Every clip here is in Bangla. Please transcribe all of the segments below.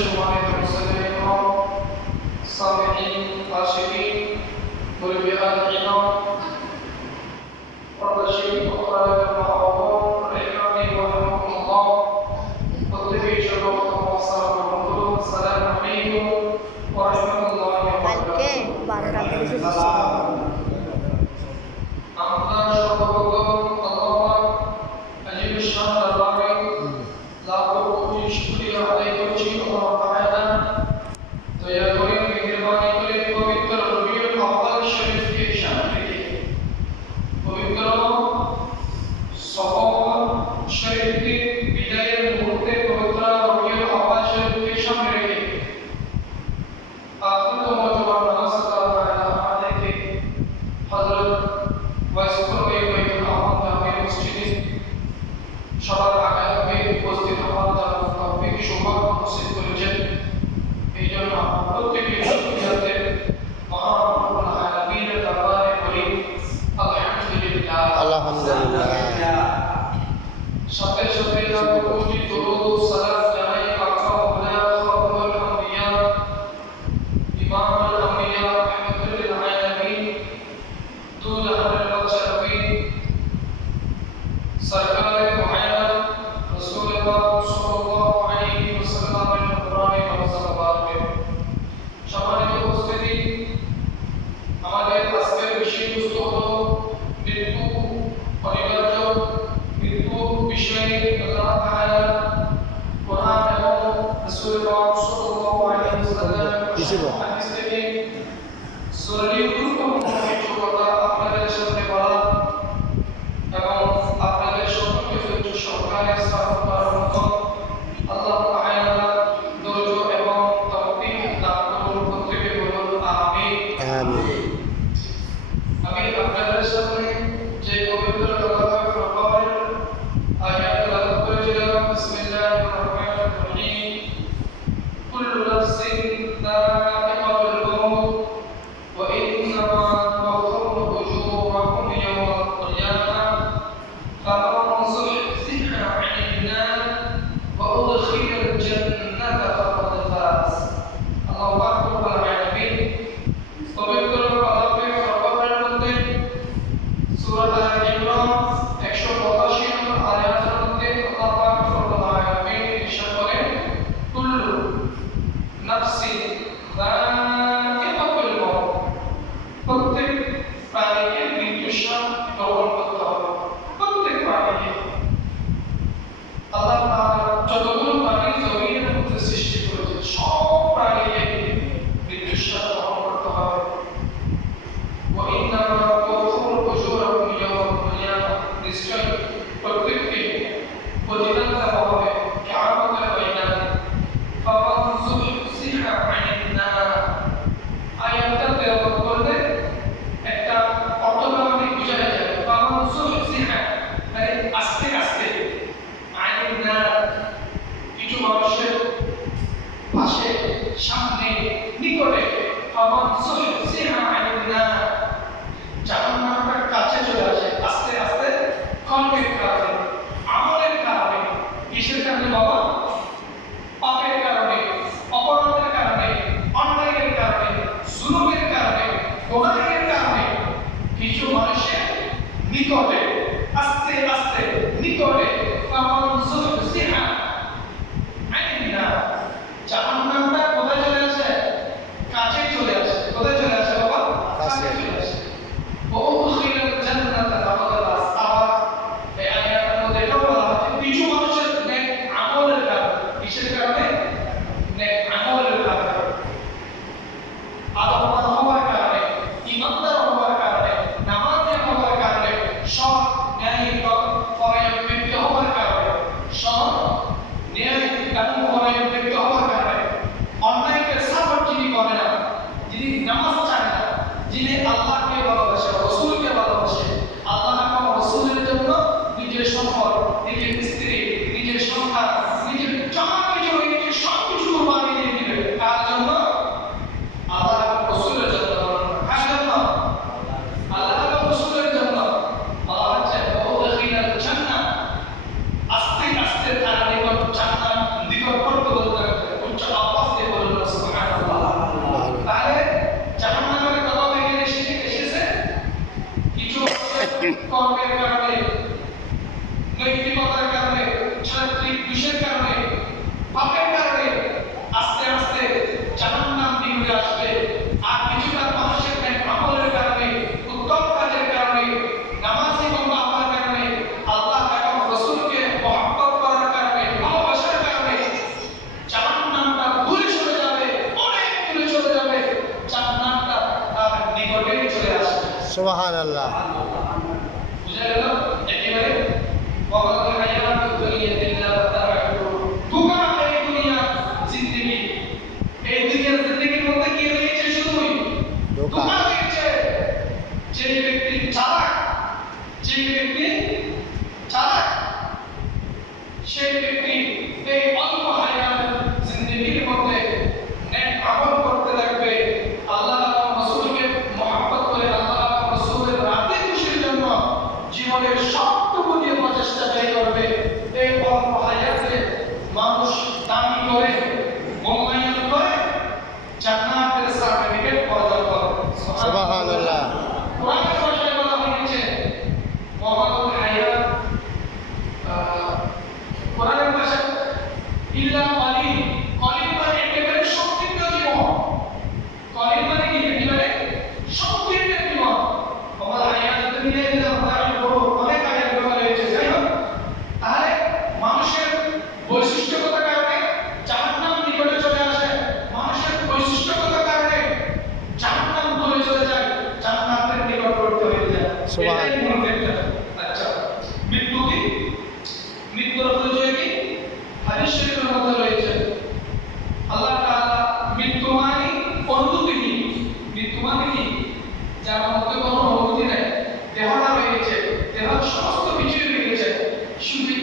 সম্মানিত মুসলিম সামিঈন আশিকিন মুরব্বিয়ান ইমাম প্রবাসী ওয়ালাদ মাহবুব রাহিমানি ওয়া রাহমাতুল্লাহ প্রত্যেকই সর্বপ্রথম আসসালামু আলাইকুম ওয়া রাহমাতুল্লাহি ওয়া বারাকাতুহু। আমরা সর্বপ্রথম আল্লাহ আজিম শান দরবারে লাখো কোটি শুকরিয়া আদায় করছি আল্লাহ তাআলা দয়া করে মেহেরবানি করে পবিত্র রবিউল আউয়াল শরীফকে সামনে রেখে পবিত্র সফর শরীফকে বিদায়ের মুহূর্তে পবিত্র রবিউল আউয়াল শরীফকে সামনে রেখে আখিরতম জবান নামাজ তাআলা আমাদেরকে হযরত ওয়াসফুরবে বাইতুল আহমদ মসজিদে সবার আগে উপস্থিত হওয়ার জন্য তৌফিক সৌভাগ্য নসিব করেছেন। এই জন্য প্রত্যেকের সুবিধার্থে মহান রব্বুল আলামিনের দরবারে বলি আলহামদুলিল্লাহ আলহামদুলিল্লাহ। সাথে সাথে লাখো কোটি দরুদ সালাত জানাই পাক মাওলানা খাতামুল আম্বিয়া ইমামুল আম্বিয়া রাহমাতুল লিল আলামিন দু জাহানের বাদশা নবী সরকারে মুআয়্যান রাসূলুল্লাহ সাল্লাল্লাহু আলাইহি ওয়াসাল্লামের নুরানি মুবারকে সম্মানিত উপস্থিতি, আমাদের আজকের বিষয়বস্তু হলো মৃত্যু অনিবার্য। মৃত্যু বিষয়ে আল্লাহ তাআলা কোরআন এবং রাসূলুল্লাহ সাল্লাল্লাহু আলাইহি ওয়াসাল্লামের হাদিস থেকে সূরায়ে গুরুত্বপূর্ণ কিছু কথা আপনাদের সামনে বলা এবং আপনাদের সকলকে কিছু সরকারের সাহায্যের মতো আল্লাহ তাআলা ধৈর্য এবং তৌফিক দান করুন। প্রত্যেকে বলুন আমিন। আমিন। আমি আপনাদের সামনে যে পবিত্র কালামে ফরমানের আয়াত তেলাওয়াত করেছিলাম, বিসমিল্লাহির রহমানির রহিম, কুল্লু নাফসিন যায়িকাতুল মাউত ওয়া ইন্নামা তুওয়াফাউনা উজুরাকুম ইয়াওমাল কিয়ামাহ ফামান zuhziha 'anil nar wa udkhila al-jannata faqad faz। আল্লাহু আকবার আলামিন। পবিত্র কালামে ফরমানের মধ্যে সূরা আল-ইমরান 185 নম্বর আয়াতের মধ্যে আল্লাহ পাক রব্বুল আলামিন ইরশাদ করেন, কুল্লু নাফসিন যায়িকাতুল মাউত, প্রত্যেক প্রাণীকে মৃত্যুর স্বাদ গ্রহণ করতে হবে। প্রত্যেক প্রাণীকে আল্লাহ তাআলা যতগুলো প্রাণী জমিনের মধ্যে সৃষ্টি করেছেন সব প্রাণীকে মৃত্যুর স্বাদ গ্রহণ করতে হবে। ওয়া ইন্নামা তুওয়াফাউনা উজুরাকুম ইয়াওমাল কিয়ামাহ, নিশ্চয় প্রত্যেককে প্রতিদান দেওয়া হবে কিয়ামতের ময়দানে। ফামান zuhziha 'anil nar, আয়াতটা তেলাওয়াত করলে একটা অটোমেটিক বুঝা যায়। ফামান zuhziha মানে আস্তে আস্তে, 'anil nar কিছু মানুষের পাশে, সামনে, নিকটে। ফামান zuhziha 'anil nar জাহান্নামের কাছে চলে আসে আস্তে আস্তে, কর্মের কারণে, আমলের কারণে। কিসের কারণে বাবা? পাপের কারণে, অপরাধের কারণে, অন্যায়ের কারণে, জুলুমের কারণে, গুনাহের কারণে কিছু মানুষের নিকটে, আস্তে আস্তে নিকটে। ফামান zuhziha 'anil nar, জাহান্নামটা কোথায় চলে আসে? কাছে চলে আসে। কোথায় চলে আসে বাবা? কাছে চলে আসে। وأدخل الجنة فقد فاز। আবার এই আয়াতের মধ্যে এটাও বলা হচ্ছে কিছু মানুষের নেক আমলের কারণে। কিসের কারণে? নেক আমলের কারণে, আদববান হওয়ার কারণে, ঈমানদার হওয়ার কারণে, নামাজি হওয়ার কারণে, সৎ ন্যায় পরায়ণ ব্যক্তি সুবহানাল্লাহ। বুঝা গেল? একেবারে ওয়াকাল হায়াতুদ দুনিয়া ইল্লা মাতাউল দুকা। এই দুনিয়া জিন্দেগি, এই দুনিয়ার জিন্দেগির মধ্যে কি রয়েছে? শুধুই ধোঁকা। ধোঁকা রয়েছে। যে ব্যক্তি চালাক, যে ব্যক্তি চালাক, সেই ব্যক্তি এই অল্প হায়াতের জিন্দেগির মধ্যে নেক আমল করতে লাগবে, আল্লাহ এবং রাসূলকে মহব্বত করে আল্লাহ এবং রাসূলের রাতে খুশির জন্য জীবনের সবটুকু দিয়ে প্রচেষ্টা ব্যয় করবে। এই অল্প হায়াতে মানুষ দামি করে, মূল্যায়ন করে জান্নাতের সার্টিফিকেট অর্জন করে। সুবহানাল্লাহ। কোরআনের ভাষায় বলা হয়েছে ওয়াকাল হায়াত, কোরআনের ভাষায় ইল্লা কলিল। কলিল মানে একেবারে সংকীর্ণ জীবন। কলিল মানে কি? একেবারে সংকীর্ণ জীবন। ওয়াকাল হায়াত দুনিয়া ইল্লা মাতাউল গুরুর, অনেক আয়াত বলা হয়েছে। যাই হোক, তাহলে মানুষের বৈশিষ্ট্যগত কারণে জাহান্নাম নিকটে চলে আসে, মানুষের বৈশিষ্ট্যগত কারণে জাহান্নাম দূরে চলে যায়, জান্নাতের নিকটবর্তী হয়ে যায়। সুবহান। এটাই মূল ফ্যাক্টর। আচ্ছা, মৃত্যু কি? মৃত্যুর পরিচয় কি? হাদিস শরীফের মধ্যে রয়েছে আল্লাহ তাআলা মৃত্যু মানে অনুভূতি কি? মৃত্যু মানে কি? যার মধ্যে কোনো অনুভূতি নাই, দেহটা রয়েছে, দেহের সমস্ত কিছুই রয়েছে, শুধু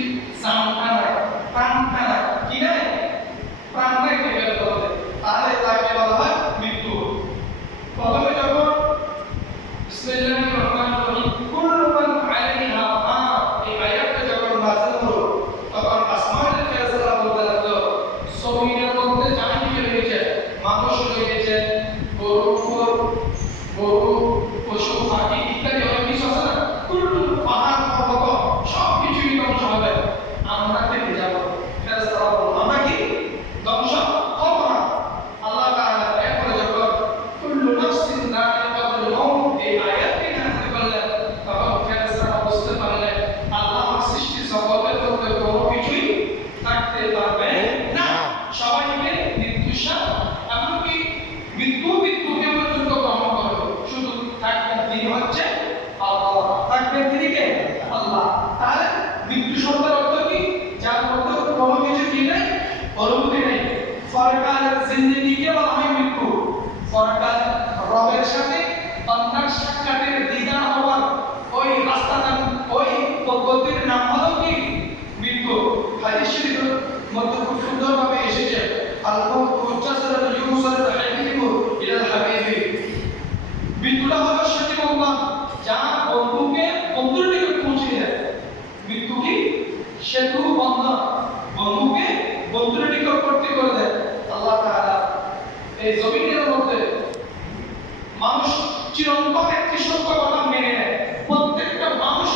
জানটা নাই, প্রাণটা নাই। কি নাই? প্রাণ নাই, কেবল বলতে, তাহলে তাকে বলা হয় মৃত্যু। প্রথমে যখন বিসমিল্লাহির রহমানির রহিম কুল্লু মান আলাইহা ফান, এই আয়াতটা যখন নাযিল হলো, তখন আসমানের ফেরেশতারা বলতে লাগলো, জমিনের মধ্যে যা কিছু রয়েছে, মানুষ রয়েছে, গরু, পশু, পাখি ইত্যাদি অনেক কিছু আছে না, কুল্লু পাহাড় পর্বত সব কিছুই ধ্বংস হবে, আমরা থেকে যাব। ফেরেশতারা বলল, আমরা কি ধ্বংস হব না? আল্লাহ তাআলা এরপরে যখন কুল্লু নাফসিন যায়িকাতুল মাউত এই আয়াতটি নাযিল করলেন, তখন ফেরেশতারা বুঝতে পারলেন আল্লাহ সৃষ্টি জগতের মধ্যে কোনো কিছুই থাকতে পারবে না, সবাইকে মৃত্যুর এমনকি মৃত্যুকে পর্যন্ত গ্রহণ করবে। শুধু থাকবেন তিনি হচ্ছে আল্লাহ, থাকবেন তিনি কে? আল্লাহ। তাহলে মৃত্যু শব্দের অর্থ কি? যার মধ্যে কোনো কিছু কি নেই, অনুভূতি নেই। ফরকালের জিন্দেগিকে বলা হয় মৃত্যু। ফরকাল রবের সাথে বান্দার সাক্ষাতের দিদার হওয়ার ওই রাস্তাটা, ওই পদ্ধতির নাম হলো কি? মৃত্যু। হাদিস শরীফের মধ্যে খুব সুন্দরভাবে এসেছে, আল মাউত মুজাসাদাতুন ইউসালু হাবিবু ইলাল হাবিবি। মৃত্যুটা হলো সেটি বন্ধন, যা বন্ধুকে বন্ধুর নিকট পৌঁছে দেয়। মৃত্যু কি? সেতু বন্ধন, বন্ধুকে বন্ধুর নিকটবর্তী করে দেয়। আল্লাহ তাআলা এই জমিনের মধ্যে মানুষ চিরন্তন একটি সত্য কথা মেনে নেয়। প্রত্যেকটা মানুষ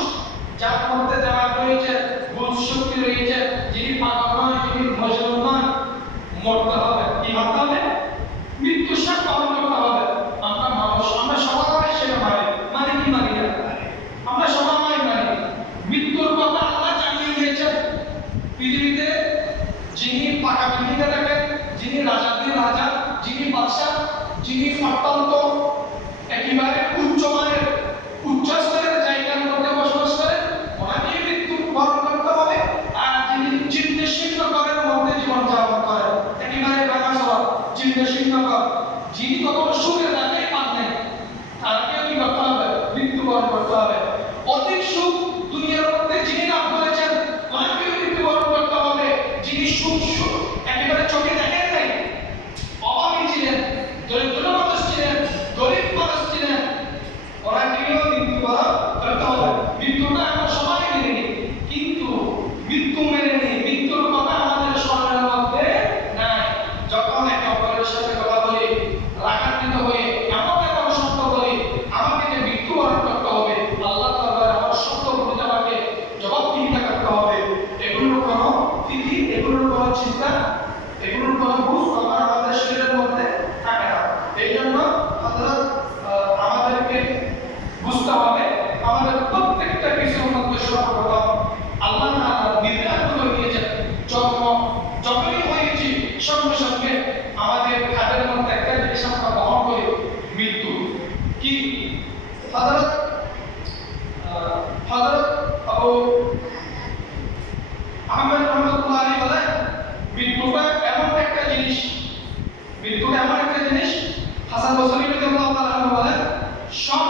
যার মধ্যে যারা রয়েছে, বুঝ শক্তি রয়েছে, যিনি পাগল নয়, যিনি মজনুন নয়, মরতে হবে। কি মানতে হবে? মৃত্যুর সাথে পালন করতে হবে। আমরা মানুষ, আমরা সবাই সেটা মানি। মানে কি মানি না? আমরা সবাই মানি। মৃত্যুর কথা আল্লাহ জানিয়ে দিয়েছেন। পৃথিবীতে যিনি পাকা পৃথিবীতে থাকেন, যিনি রাজাদের রাজা, যিনি বাদশা, যিনি অত্যন্ত একেবারে উচ্চমানের উচ্চ স্তরের জায়গার মধ্যে বসবাস করেন, ওনাকে মৃত্যু বরণ করতে হবে। আর যিনি চিন্তাশীল ঘরের মধ্যে জীবনযাপন করেন, একেবারে বাগাসরা চিন্তাশীল ঘর, যিনি কখনো সুখের রাতেই পান নাই, তাকে কি করতে হবে? মৃত্যুবরণ করতে হবে। অধিক সুখ দুনিয়ার মধ্যে যিনি লাভ করেছেন, ওনাকে মৃত্যুবরণ করতে হবে। যিনি সুখ একেবারে চোখে দেখেন নাই, অভাবী ছিলেন, দরিদ্র মানুষ ছিলেন, গরিব মানুষ ছিলেন, ওনাকেও মৃত্যুবরণ করতে হবে। মৃত্যুটা আমরা সবাই মেনে নিই, কিন্তু মৃত্যু মেনে নিই, মৃত্যুর কথা আমাদের স্মরণের মধ্যে নাই। যখন একে অপরের সাথে কথা বলি, রাগান্বিত হয়ে এমন এমন শব্দ বলি, আমাকে যে মৃত্যুবরণ করতে হবে, আল্লাহ তাআলা আমার শব্দগুলোতে আমাকে জবাবদিহিতা করতে হবে, এগুলোর কোনো তিথি, এগুলোর কোনো চিন্তা, এগুলোর কোনো বুঝ আমাদের শরীরের মধ্যে থাকে না। এই জন্য আমাদেরকে বুঝতে হবে, আমাদের প্রত্যেকটা কিছুর মধ্যে সর্বপ্রথম আল্লাহ তাআলা বিধান করে দিয়েছেন। যখনই হয়েছি সঙ্গে সঙ্গে আমাদের খাদের মধ্যে একটা জিনিস আমরা বহন করি, মৃত্যু। কি? হযরত মৃত্যুটা এমন একটা জিনিস, হাসান বসরি রাদিয়াল্লাহু তাআলা আনহু বলেন, সব